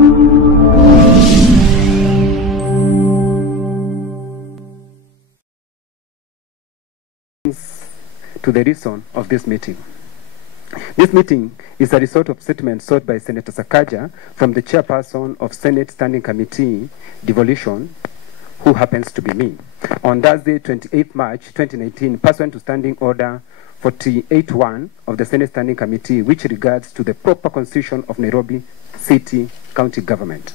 To the reason of this meeting. This meeting is a result of statement sought by Senator Sakaja from the chairperson of Senate Standing Committee, Devolution, who happens to be me, on Thursday, 28 March 2019, pursuant to Standing Order 48.1 of the Senate Standing Committee, which regards to the proper constitution of Nairobi City County Government.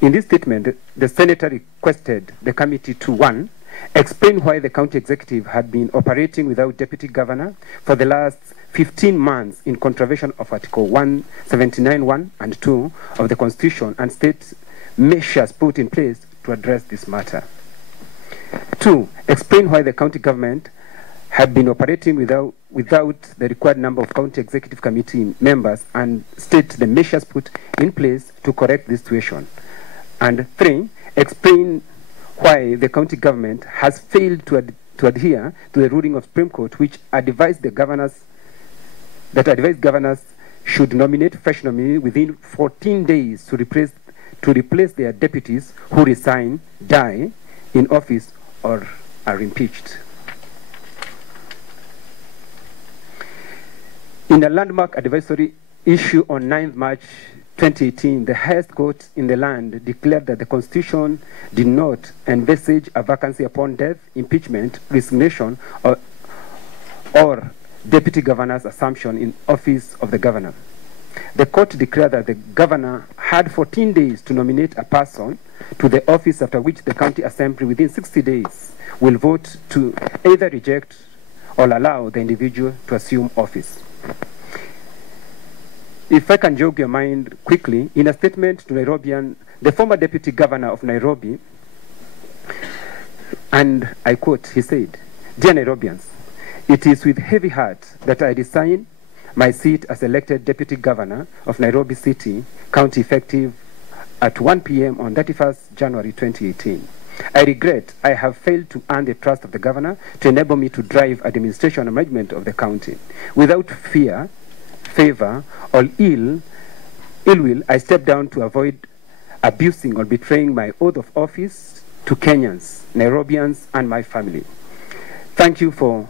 In this statement, the Senator requested the committee to, 1, explain why the county executive had been operating without deputy governor for the last 15 months in contravention of Article 179(1) and 2 of the Constitution, and state measures put in place to address this matter. 2, explain why the county government had been operating without the required number of county executive committee members, and state the measures put in place to correct this situation. And 3, explain why the county government has failed to adhere to the ruling of Supreme Court, which advised the governors should nominate fresh nominees within 14 days to replace their deputies who resign, die in office, or are impeached. In a landmark advisory issue on 9th March 2018, the highest court in the land declared that the Constitution did not envisage a vacancy upon death, impeachment, resignation, or deputy governor's assumption in office of the governor. The court declared that the governor had 14 days to nominate a person to the office, after which the county assembly within 60 days will vote to either reject or allow the individual to assume office. If I can jog your mind quickly, in a statement to Nairobian, the former deputy governor of Nairobi, and I quote, he said, "Dear Nairobians, it is with heavy heart that I resign my seat as elected deputy governor of Nairobi City County effective at 1 p.m. on 31st January 2018. I regret I have failed to earn the trust of the governor to enable me to drive administration and management of the county. Without fear, favor, or ill will, I step down to avoid abusing or betraying my oath of office to Kenyans, Nairobians, and my family. Thank you for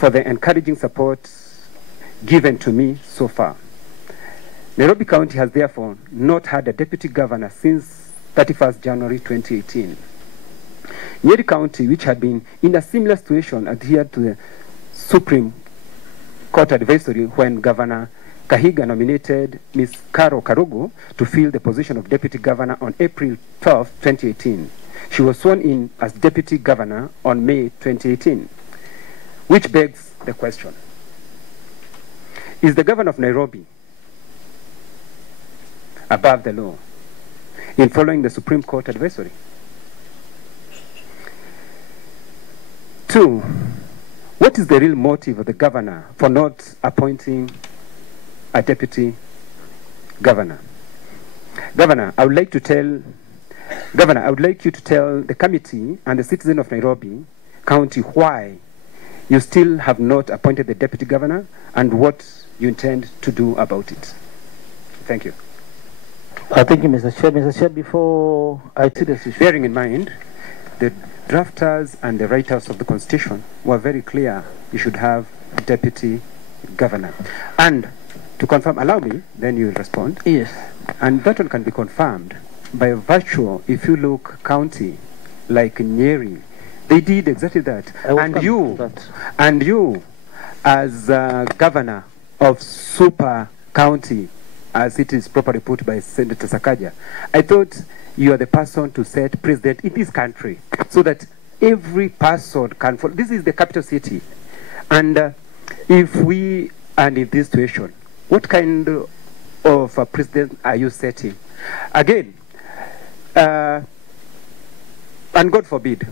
the encouraging support given to me so far. Nairobi County has therefore not had a deputy governor since 31st January 2018. Nyeri County, which had been in a similar situation, adhered to the Supreme Court advisory when Governor Kahiga nominated Ms. Karo Karugu to fill the position of deputy governor on April 12, 2018. She was sworn in as deputy governor on May 2018, which begs the question: is the governor of Nairobi above the law in following the Supreme Court advisory? 2, what is the real motive of the governor for not appointing a deputy governor? Governor, I would like you to tell the committee and the citizen of Nairobi County why you still have not appointed the deputy governor and what you intend to do about it. Thank you. Thank you, Mr. Chair. Mr. Chair, before I see this issue, bearing in mind the drafters and the writers of the Constitution were very clear you should have a deputy governor. And to confirm, allow me, then you will respond. Yes. And that one can be confirmed by virtue, if you look county like Nyeri, they did exactly that. And you, as governor of Super County, as it is properly put by Senator Sakaja, I thought you are the person to set precedent in this country so that every person can follow. This is the capital city. And if we are in this situation, what kind of a precedent are you setting? Again, and God forbid,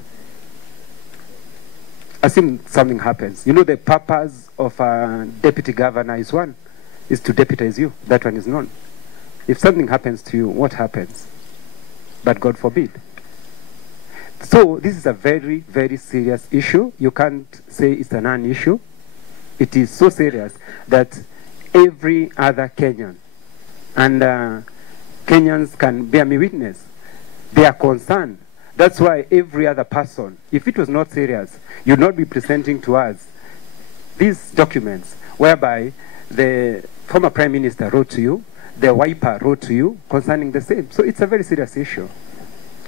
assume something happens. You know, the purpose of a deputy governor is to deputize you. That one is known. If something happens to you, what happens? But God forbid. So this is a very, very serious issue. You can't say it's a non-issue. It is so serious that every other Kenyan and Kenyans can bear me witness. They are concerned. That's why every other person, if it was not serious, you'd not be presenting to us these documents whereby the former Prime Minister wrote to you, the wiper wrote to you concerning the same. So it's a very serious issue.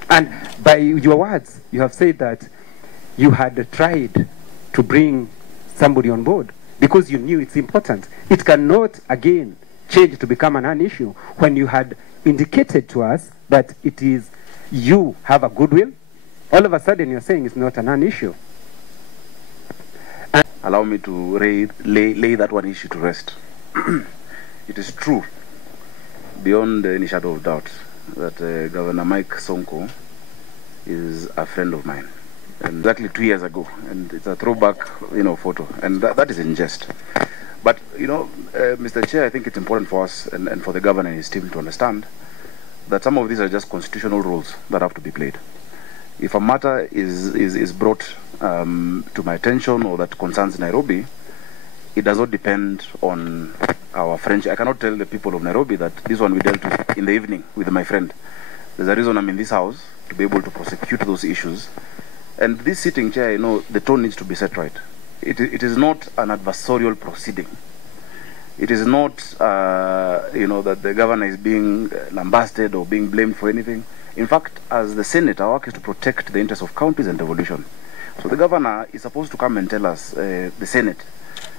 And by your words, you have said that you had tried to bring somebody on board because you knew it's important. It cannot again change to become a non-issue when you had indicated to us that it is you have a goodwill. All of a sudden you're saying it's not a non-issue. Allow me to lay that one issue to rest. It is true, beyond any shadow of doubt, that Governor Mike Sonko is a friend of mine. And exactly 2 years ago, and it's a throwback, photo, and that is in jest. But, Mr. Chair, I think it's important for us and for the governor and his team to understand that some of these are just constitutional rules that have to be played. If a matter is brought to my attention or that concerns Nairobi, it does not depend on our friendship. I cannot tell the people of Nairobi that this one we dealt with in the evening with my friend. There's a reason I'm in this house, to be able to prosecute those issues. And this sitting chair, the tone needs to be set right. It is not an adversarial proceeding. It is not, that the governor is being lambasted or being blamed for anything. In fact, as the Senate, our work is to protect the interests of counties and devolution. So the governor is supposed to come and tell us, the Senate,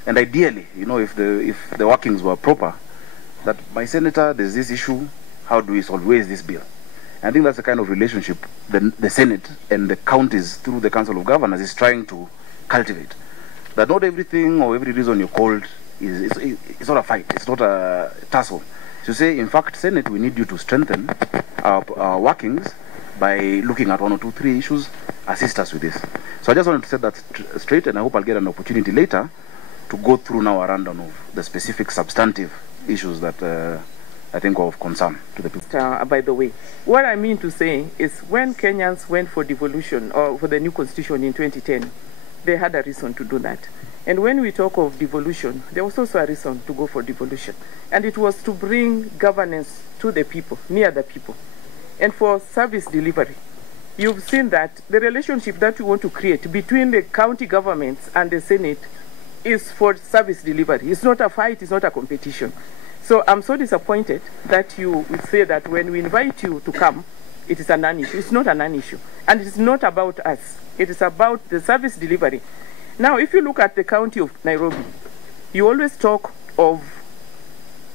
and ideally, if the workings were proper, that my senator, there's this issue, how do we solve, where is this bill? I think that's the kind of relationship the Senate and the counties through the Council of Governors is trying to cultivate. That not everything or every reason you're called it's not a fight, it's not a tussle. To say, in fact, Senate, we need you to strengthen our workings by looking at 1 or 2, 3 issues, assist us with this. So I just wanted to set that straight, and I hope I'll get an opportunity later to go through now a rundown of the specific substantive issues that I think are of concern to the people. By the way, what I mean to say is when Kenyans went for devolution or for the new constitution in 2010, they had a reason to do that. And when we talk of devolution, there was also a reason to go for devolution. And it was to bring governance to the people, near the people. And for service delivery, you've seen that the relationship that we want to create between the county governments and the Senate is for service delivery. It's not a fight, it's not a competition. So I'm so disappointed that you would say that when we invite you to come, it is a non-issue. It's not a non-issue. And it's not about us. It is about the service delivery. Now, if you look at the county of Nairobi, you always talk of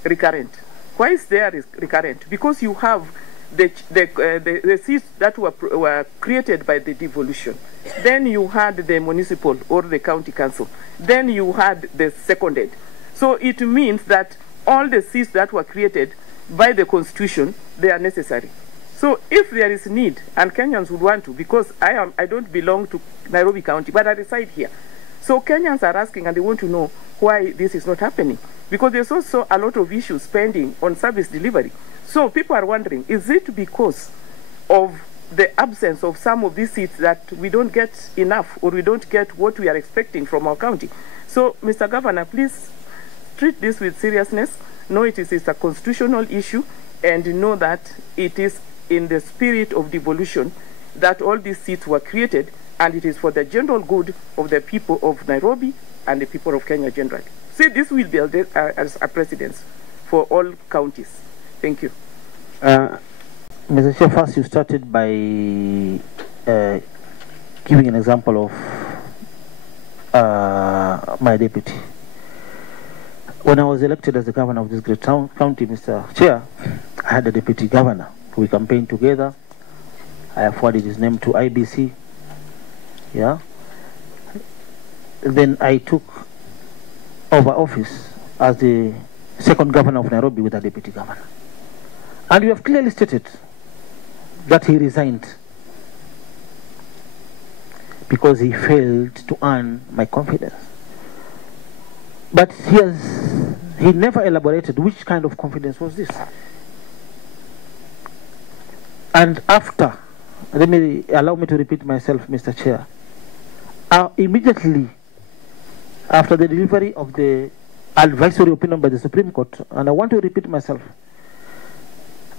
recurrent. Why is there recurrent? Because you have the seats that were created by the devolution. Then you had the municipal or the county council. Then you had the seconded. So it means that all the seats that were created by the constitution, they are necessary. So if there is need, and Kenyans would want to, because I don't belong to Nairobi County, but I reside here. So Kenyans are asking and they want to know why this is not happening. Because there's also a lot of issues pending on service delivery. So people are wondering, is it because of the absence of some of these seats that we don't get enough or we don't get what we are expecting from our county? So, Mr. Governor, please treat this with seriousness. Know it is a constitutional issue and know that it is in the spirit of devolution that all these seats were created, and it is for the general good of the people of Nairobi and the people of Kenya generally. See, this will be as a precedence for all counties. Thank you. Mr. Chair, first you started by giving an example of my deputy. When I was elected as the governor of this great county, Mr. Chair, I had a deputy governor. We campaigned together. I forwarded his name to IBC. Yeah. Then I took over office as the second governor of Nairobi with a deputy governor. And we have clearly stated that he resigned because he failed to earn my confidence. But he never elaborated which kind of confidence was this. And after, allow me to repeat myself, Mr. Chair, immediately after the delivery of the advisory opinion by the Supreme Court, and I want to repeat myself,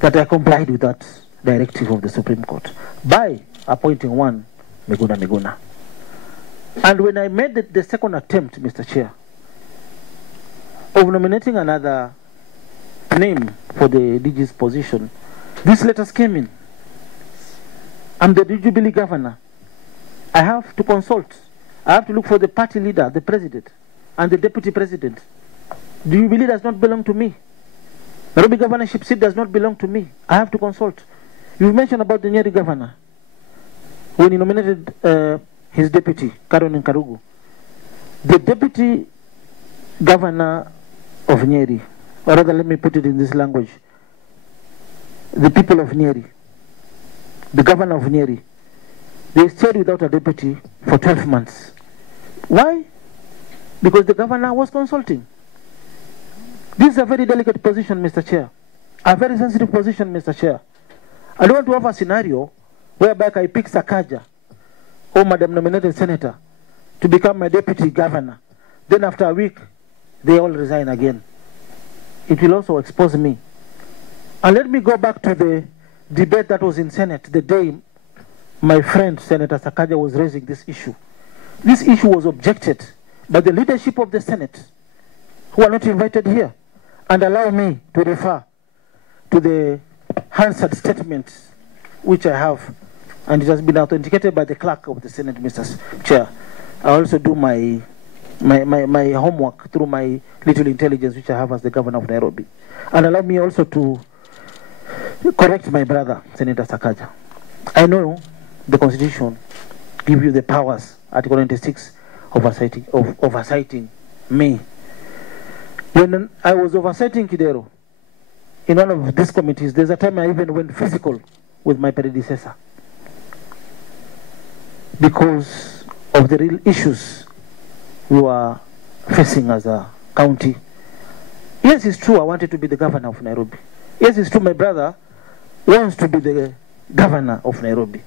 that I complied with that directive of the Supreme Court by appointing one Miguna. And when I made the second attempt, Mr. Chair, of nominating another name for the DG's position, these letters came in. I'm the Jubilee governor. I have to consult. I have to look for the party leader, the president, and the deputy president. The Jubilee does not belong to me. Nairobi governorship seat does not belong to me. I have to consult. You've mentioned about the Nyeri governor. When he nominated his deputy, Caroline Karugu, the deputy governor of Nyeri, or rather let me put it in this language, the people of Nyeri, the governor of Nyeri, they stayed without a deputy for 12 months. Why? Because the governor was consulting. This is a very delicate position, Mr. Chair. A very sensitive position, Mr. Chair. I don't want to have a scenario whereby I pick Sakaja or Madam nominated senator to become my deputy governor. Then after a week, they all resign again. It will also expose me. And let me go back to the debate that was in Senate the day my friend Senator Sakaja was raising this issue. This issue was objected by the leadership of the Senate, who are not invited here, and allow me to refer to the Hansard statement which I have, and it has been authenticated by the clerk of the Senate, Mr. Chair. I also do my homework through my little intelligence which I have as the governor of Nairobi. And allow me also to correct my brother, Senator Sakaja. I know the Constitution gives you the powers, Article 96, oversighting me. When I was oversighting Kidero in one of these committees, there's a time I even went physical with my predecessor because of the real issues we were facing as a county. Yes, it's true I wanted to be the governor of Nairobi. Yes, it's true my brother wants to be the governor of Nairobi.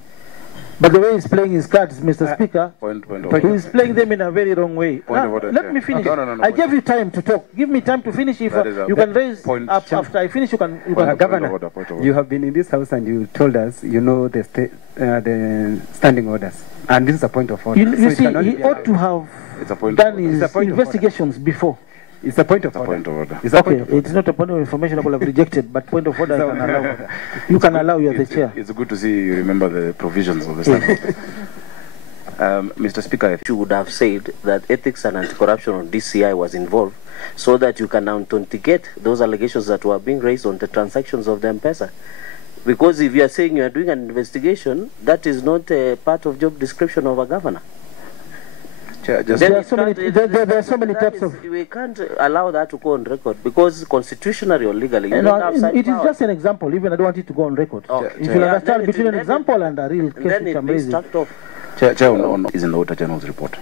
But the way he's playing his cards, Mr. Speaker, he's playing them in a very wrong way. Let me finish. No, I gave you time to talk. Give me time to finish. If you can raise after I finish, you can. Governor, you have been in this house and you told us you know the standing orders, and this is a point of order. You see, he ought to have done his investigations before. It's a point of order. It's not a point of information I will have rejected, but point of order I can allow. You can allow, you're the chair. It's good to see you remember the provisions of the statute. Mr. Speaker, you would have said that ethics and anti-corruption on DCI was involved so that you can authenticate those allegations that were being raised on the transactions of the M-Pesa. Because if you are saying you are doing an investigation, that is not a part of job description of a governor. There are so many types of... We can't allow that to go on record because constitutionally or legally, you don't have such it is power. Just an example. Even I don't want it to go on record. Okay. If you understand between an example and a real case which I'm raising. Chair, is in the Auditor General's report.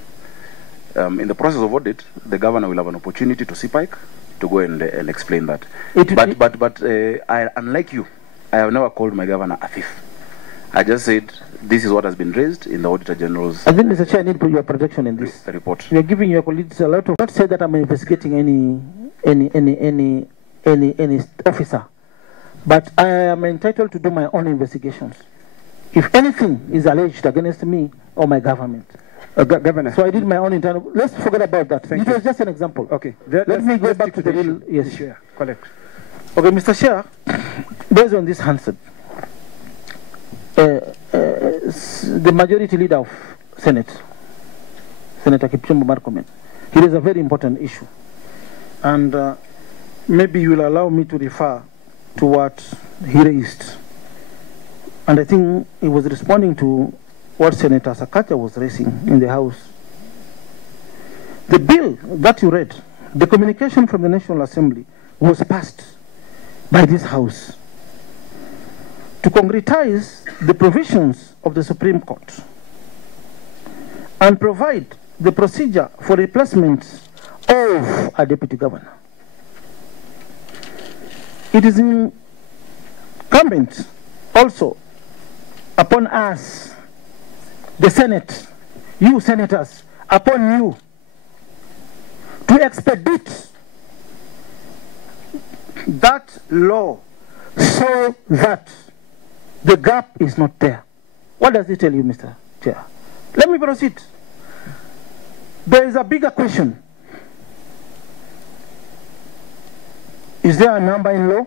In the process of audit, the governor will have an opportunity to see Pike to go and explain that. But unlike you, I have never called my governor a thief. I just said this is what has been raised in the Auditor General's. I think, Mr. Chair, I need your protection in this report. You are giving your colleagues a lot of. Not say that I'm investigating any officer, but I am entitled to do my own investigations. If anything is alleged against me or my government. Governor. So I did my own internal. Let's forget about that. It was just an example. Okay. Let me go back to the real. Yes. Correct. Okay, Mr. Chair, based on this Hansard, the majority leader of Senate, Senator Kipchumba Murkomen, he raised a very important issue. And maybe you will allow me to refer to what he raised. And I think he was responding to what Senator Sakaja was raising in the House. The bill that you read, the communication from the National Assembly, was passed by this House to concretize the provisions of the Supreme Court and provide the procedure for replacement of a deputy governor. It is incumbent also upon us, the Senate, you senators, upon you, to expedite that law so that the gap is not there. What does it tell you, Mr. Chair? Let me proceed. There is a bigger question. Is there a number in law?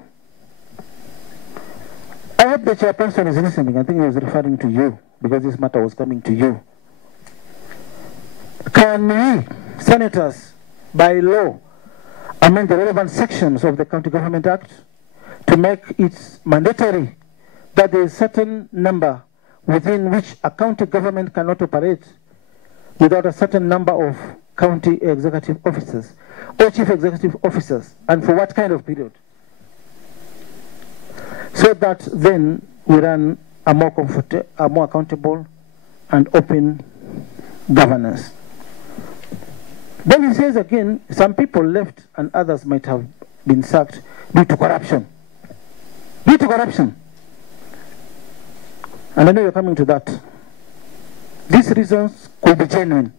I hope the chairperson is listening. I think he was referring to you because this matter was coming to you. Can we, senators, by law, amend the relevant sections of the County Government Act to make it mandatory that there is a certain number within which a county government cannot operate without a certain number of county executive officers or chief executive officers, and for what kind of period? So that then we run a more accountable and open governance. Then he says again, some people left and others might have been sacked due to corruption. Due to corruption. And I know you're coming to that. These reasons could be genuine.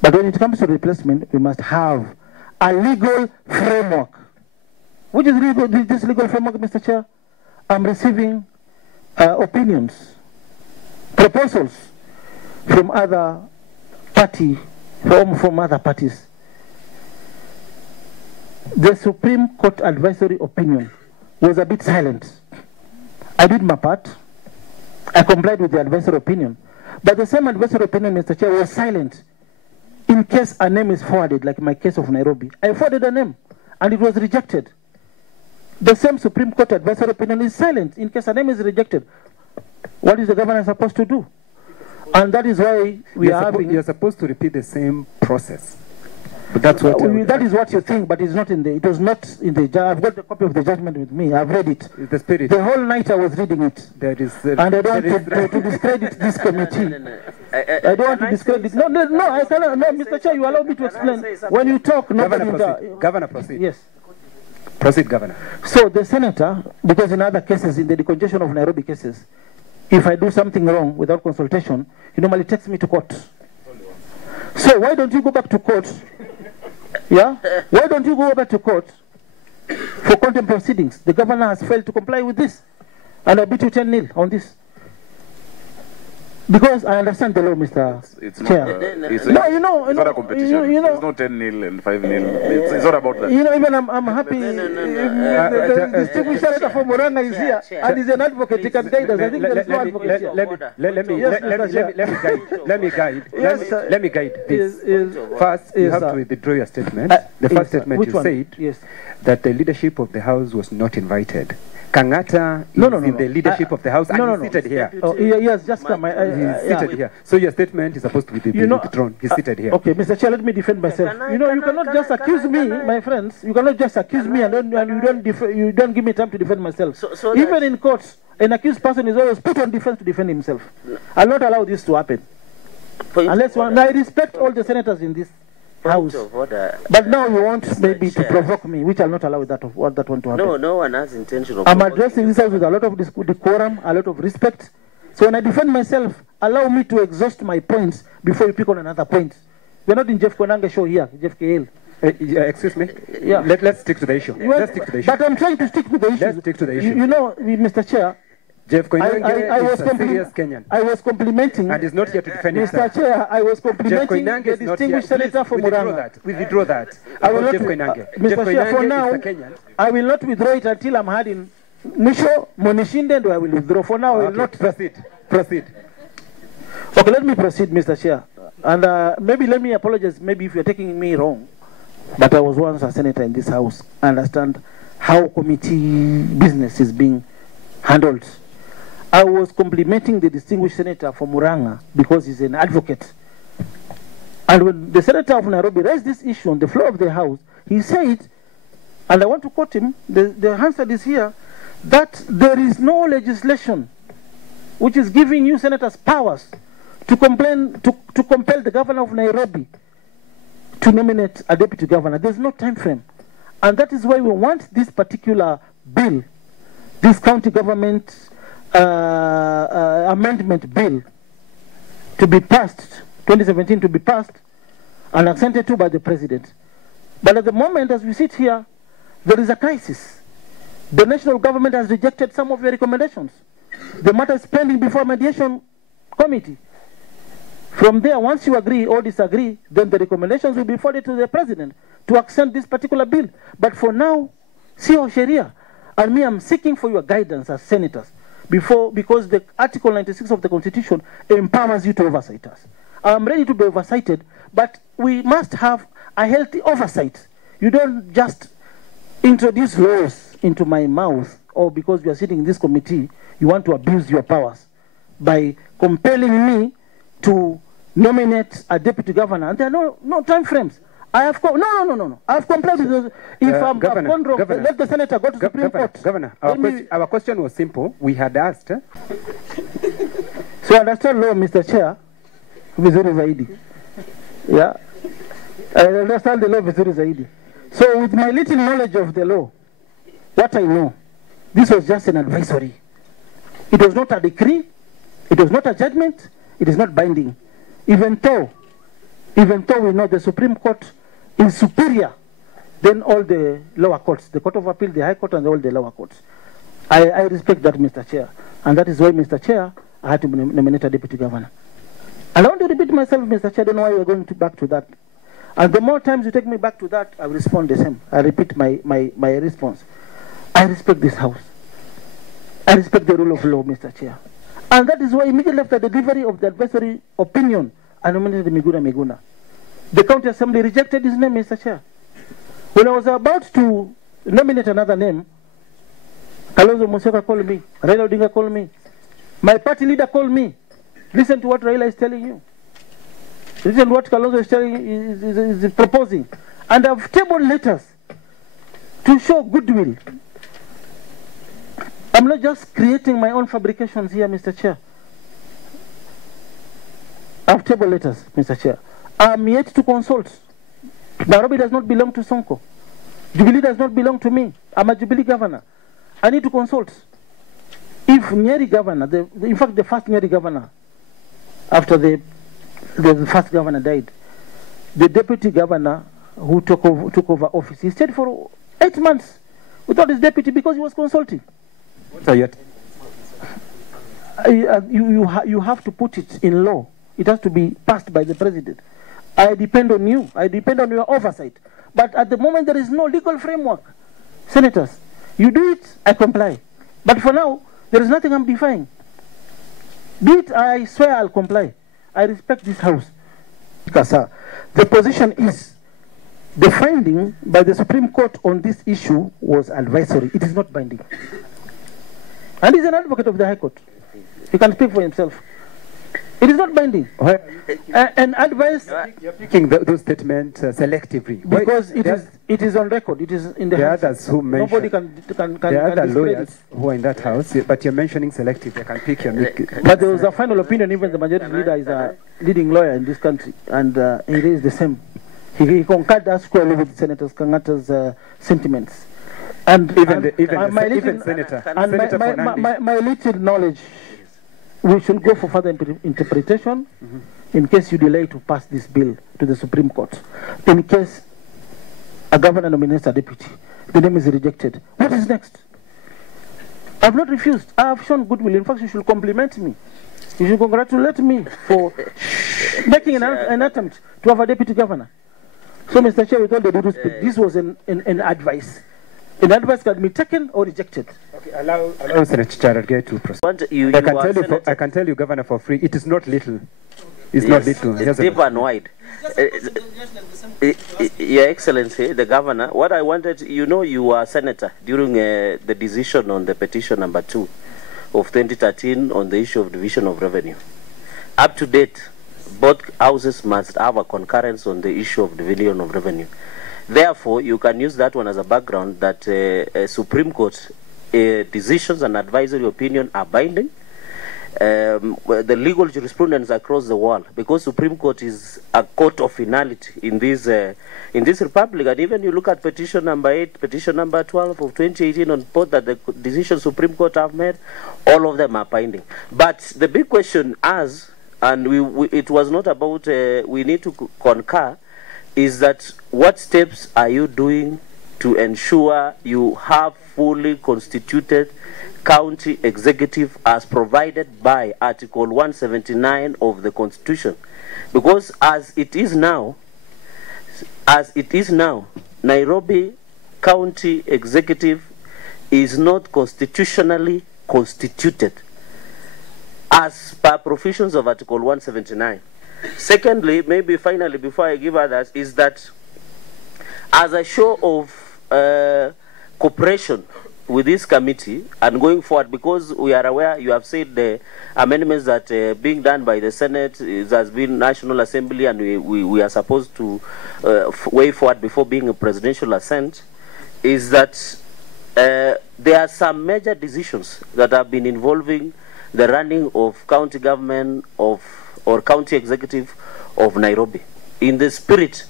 But when it comes to replacement, we must have a legal framework. Which is this legal framework, Mr. Chair? I'm receiving opinions, proposals from other from other parties. The Supreme Court advisory opinion was a bit silent. I did my part. I complied with the advisory opinion. But the same advisory opinion, Mr. Chair, was silent in case a name is forwarded, like in my case of Nairobi. I forwarded a name, and it was rejected. The same Supreme Court advisory opinion is silent in case a name is rejected. What is the governor supposed to do? And that is why we are having... You're supposed to repeat the same process. But that's what... that is what you think, but it's not in the... It was not in the... I've got the copy of the judgment with me. I've read it. The spirit. The whole night I was reading it. That is... And I don't want to discredit this committee. I don't want to discredit... No, I cannot... No, Mr. Chair, you allow me to explain. When you talk... Governor, proceed. Yes. Proceed, Governor. So the senator, because in other cases, in the decongestion of Nairobi cases, if I do something wrong without consultation, he normally takes me to court. So why don't you go back to court? Yeah? Why don't you go back to court for contempt proceedings? The governor has failed to comply with this. And I beat you 10-0 on this. Because I understand the law, Mr. Chair. It's not a competition. It's not 10-0 and 5-0. It's not about that. You know, even I'm happy. The distinguished senator from Muranga is here, and he's an advocate. He can guide us. I think there is no advocate here. Let me guide this. First, you have to withdraw your statement. The first statement you said that the leadership of the House was not invited. Kangata is in the leadership of the House and he's seated here. Oh, he has just come. He's seated here. So your statement is supposed to be withdrawn. He's seated here. Okay, Mr. Chair, let me defend myself. You cannot just accuse me, my friends. You cannot just accuse me and you don't give me time to defend myself. Even in courts, an accused person is always put on defense to defend himself. I'll not allow this to happen. Unless I respect all the senators in this House. But now you want maybe to provoke me, which I'll not allow that one to happen. No one has intention of... I'm addressing this House with a lot of decorum, a lot of respect. So when I defend myself, allow me to exhaust my points before you pick on another point. We're not in Jeff Konanga show here, Jeff KL. Excuse me? Yeah. Let's stick to the issue. Let's stick to the issue. But I'm trying to stick to the issue. Let's stick to the issue. You know, Mr. Chair, Jeff Koinange is a serious Kenyan. I was complimenting... And is not here to defend himself. Mr. Chair, I was complimenting the distinguished senator from Muranga. We withdraw that. I will not... Jeff Koinange. Mr. Chair, for now, I will not withdraw it until I'm had in Musho, Monishinde, and I will withdraw. For now, I will not... Proceed. Okay, let me proceed, Mr. Chair. And maybe let me apologize, maybe if you're taking me wrong. But I was once a senator in this House. I understand how committee business is being handled. I was complimenting the distinguished senator from Muranga because he's an advocate. And when the senator of Nairobi raised this issue on the floor of the House, he said, and I want to quote him, the answer is here, that there is no legislation which is giving you senators powers to compel the governor of Nairobi to nominate a deputy governor. There's no time frame. And that is why we want this particular bill, this county government amendment bill, to be passed, 2017 to be passed and assented to by the president. But at the moment, as we sit here, there is a crisis. The national government has rejected some of your recommendations. The matter is pending before mediation committee. From there, once you agree or disagree, then the recommendations will be forwarded to the president to accent this particular bill. But for now, Sio Sheria, and me, I'm seeking for your guidance as senators because the Article 96 of the Constitution empowers you to oversight us. I'm ready to be oversighted, but we must have a healthy oversight. You don't just introduce laws into my mouth, or because we are sitting in this committee, you want to abuse your powers by compelling me to nominate a deputy governor. And there are no time frames. I have no. I have complied with those. If I'm Governor, let the senator go to the Supreme Court. Governor, our question was simple. We had asked. So I understand law, Mr. Chair. Vizuri zaidi. Yeah. I understand the law vizuri zaidi. So with my little knowledge of the law, what I know, this was just an advisory. It was not a decree. It was not a judgment. It is not binding. Even though we know the Supreme Court is superior than all the lower courts, the Court of Appeal, the High Court, and all the lower courts. I respect that, Mr. Chair. And that is why, Mr. Chair, I had to nominate a deputy governor. And I want to repeat myself, Mr. Chair, I don't know why we're going back to that. And the more times you take me back to that, I will respond the same. I repeat my response. I respect this House. I respect the rule of law, Mr. Chair. And that is why immediately after the delivery of the advisory opinion, I nominated Miguna. The county assembly rejected his name, Mr. Chair. When I was about to nominate another name, Kalonzo Musyoka called me, Raila Odinga called me, my party leader called me. Listen to what Raila is telling you. Listen to what Kalonzo is telling, is proposing. And I've tabled letters to show goodwill. I'm not just creating my own fabrications here, Mr. Chair. I've tabled letters, Mr. Chair. I'm yet to consult. Nairobi does not belong to Sonko. Jubilee does not belong to me. I'm a Jubilee governor. I need to consult. If Nyeri governor, in fact the first Nyeri governor, after the first governor died, the deputy governor who took over office, he stayed for 8 months without his deputy because he was consulting. What are you have to put it in law. It has to be passed by the president. I depend on you. I depend on your oversight. But at the moment, there is no legal framework. Senators, you do it, I comply. But for now, there is nothing I'm defying. Do it, I swear I'll comply. I respect this House. Because the position is, the finding by the Supreme Court on this issue was advisory. It is not binding. And he's an advocate of the High Court. He can speak for himself. It is not binding. And advice... You're picking those statements selectively. Because it is on record. It is in the House. Others who mention... Nobody can there are other lawyers who are in that House, but you're mentioning selectively. I can pick your... But there was a final opinion. Even the majority leader is a leading lawyer in this country. And he is the same. He concurred as squarely with Senator Kangata's sentiments. And my little knowledge, we should go for further interpretation in case you delay to pass this bill to the Supreme Court. In case a governor nominates a deputy, the name is rejected. What is next? I have not refused. I have shown goodwill. In fact, you should compliment me. You should congratulate me for making an attempt to have a deputy governor. So, Mr. Chair, with all the due respect, this was an advice. An advice can be taken or rejected. Okay, allow Senator Chararge to proceed. I can tell you, Governor, for free, it is not little. It's not little. It's deep and wide. Your Excellency, the Governor, what I wanted, you know, you were a senator during the decision on the petition number 2 of 2013 on the issue of division of revenue. Up to date, both houses must have a concurrence on the issue of division of revenue. Therefore, you can use that one as a background that Supreme Court decisions and advisory opinion are binding. The legal jurisprudence across the world, because Supreme Court is a court of finality in this republic. And even you look at petition number 8, petition number 12 of 2018 on both that the decisions Supreme Court have made, all of them are binding. But the big question it was not about we need to concur, is that what steps are you doing to ensure you have fully constituted county executive as provided by Article 179 of the Constitution. Because as it is now, Nairobi County Executive is not constitutionally constituted as per provisions of Article 179. Secondly, maybe finally, before I give others, is that as a show of cooperation with this committee and going forward, because we are aware, you have said the amendments that being done by the Senate has been National Assembly, and we are supposed to way forward before being a presidential assent, is that there are some major decisions that have been involving the running of county government or county executive of Nairobi. In the spirit,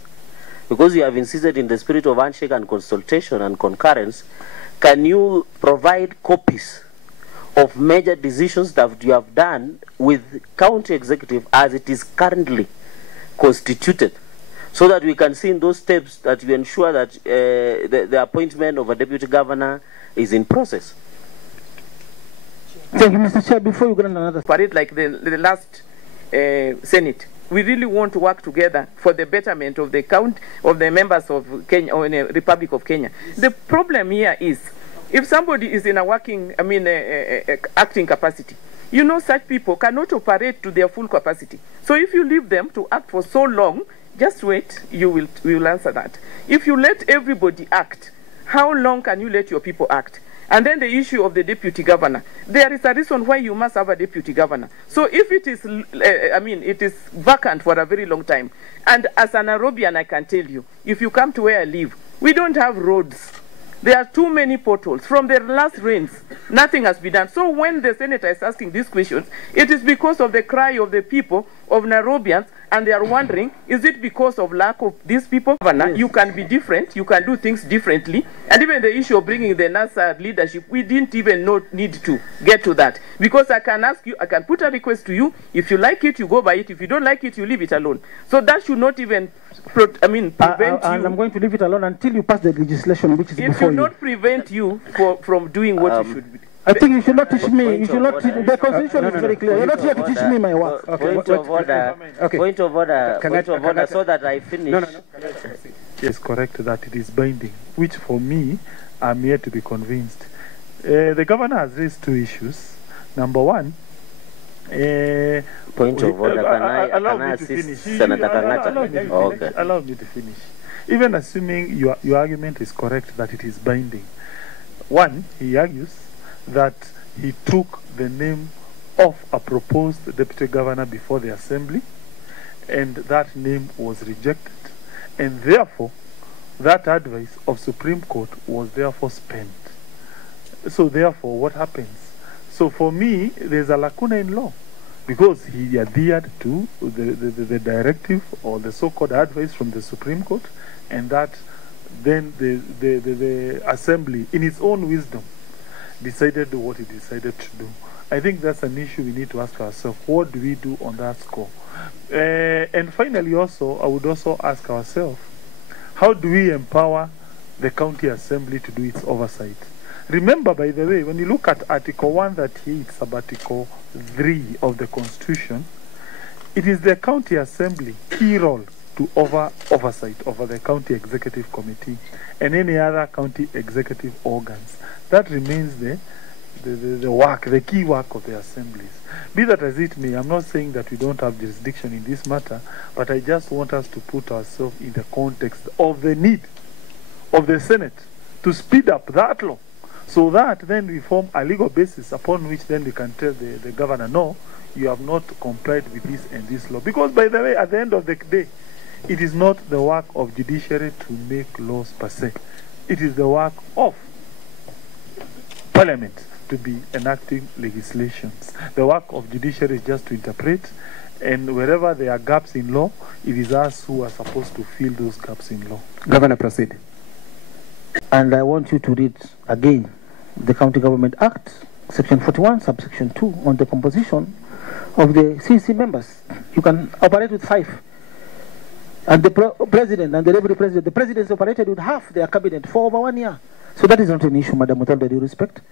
because you have insisted in the spirit of handshake and consultation and concurrence, can you provide copies of major decisions that you have done with county executive as it is currently constituted, so that we can see in those steps that you ensure that the appointment of a deputy governor is in process? Thank you, Mr. Chair. Before you go on another... For it, like the last Senate, we really want to work together for the betterment of the members of Kenya, or in the Republic of Kenya. The problem here is, if somebody is in a working, acting capacity, you know, such people cannot operate to their full capacity. So if you leave them to act for so long, just wait, we will answer that. If you let everybody act, how long can you let your people act? And then the issue of the deputy governor. There is a reason why you must have a deputy governor. So if it is, it is vacant for a very long time, and as an Nairobian, I can tell you, if you come to where I live, we don't have roads. There are too many potholes. From the last rains, nothing has been done. So when the senator is asking these questions, it is because of the cry of the people, of Nairobians, and they are wondering, is it because of lack of these people? Yes. You can be different, you can do things differently, and even the issue of bringing the NASA leadership, we didn't even need to get to that. Because I can ask you, I can put a request to you, if you like it, you go by it, if you don't like it, you leave it alone. So that should not even prevent you. And I'm going to leave it alone until you pass the legislation which is before you. It should not prevent you from doing what you should be. I think you should not teach me. You should not teach, the constitution is very clear. You're not here to teach me my work. Point of order. Point of order. So that I finish. No. Yes, correct that it is binding. Which for me, I'm yet to be convinced. The governor has raised two issues. Number one. Point of order. Can I assist Senator Kangata? Okay. Allow me to finish. Even assuming your argument is correct that it is binding. One, he argues that he took the name of a proposed deputy governor before the assembly, and that name was rejected, and therefore that advice of Supreme Court was therefore spent. So therefore what happens? So for me, there's a lacuna in law, because he adhered to the directive or the so-called advice from the Supreme Court, and that then the assembly in its own wisdom decided what it decided to do. I think that's an issue we need to ask ourselves. What do we do on that score? And finally also, I would also ask ourselves, how do we empower the county assembly to do its oversight? Remember, by the way, when you look at Article 138, sub-Article 3 of the Constitution, it is the county assembly key role to oversight over the county executive committee and any other county executive organs. That remains the work, the key work of the assemblies. Be that as it may, I'm not saying that we don't have jurisdiction in this matter, but I just want us to put ourselves in the context of the need of the Senate to speed up that law, so that then we form a legal basis upon which then we can tell the governor, no, you have not complied with this and this law. Because by the way, at the end of the day, it is not the work of judiciary to make laws per se. It is the work of Parliament to be enacting legislations. The work of judiciary is just to interpret, and wherever there are gaps in law, it is us who are supposed to fill those gaps in law. Governor, proceed. And I want you to read again the County Government Act, Section 41, subsection 2, on the composition of the CC members. You can operate with 5. And the president and the deputy president, the presidents operated with half their cabinet for over 1 year. So that is not an issue, Madam, with all due respect.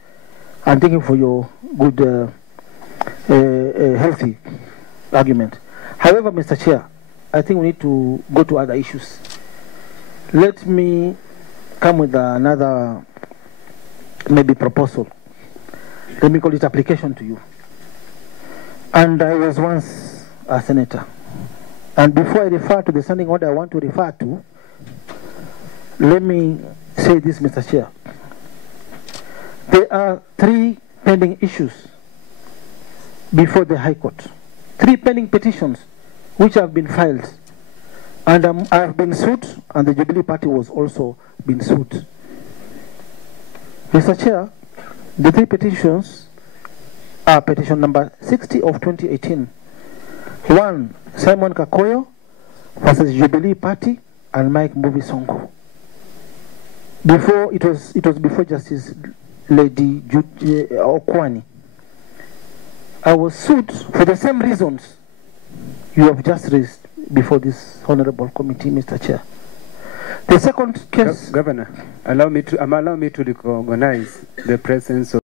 And thank you for your good, healthy argument. However, Mr. Chair, I think we need to go to other issues. Let me come with another, maybe proposal. Let me call it application to you. And I was once a senator. And before I refer to the standing order I want to refer to, let me say this, Mr. Chair. There are 3 pending issues before the High Court. 3 pending petitions which have been filed. And I have been sued, and the Jubilee Party was also been sued. Mr. Chair, the 3 petitions are petition number 60 of 2018. 1, Simon Kakoyo versus Jubilee Party and Mike Mbuvi Sonko. Before it was before Justice Lady Okwani. I was sued for the same reasons you have just raised before this honorable committee, Mr. Chair. The second case, Governor, allow me to recognize the presence of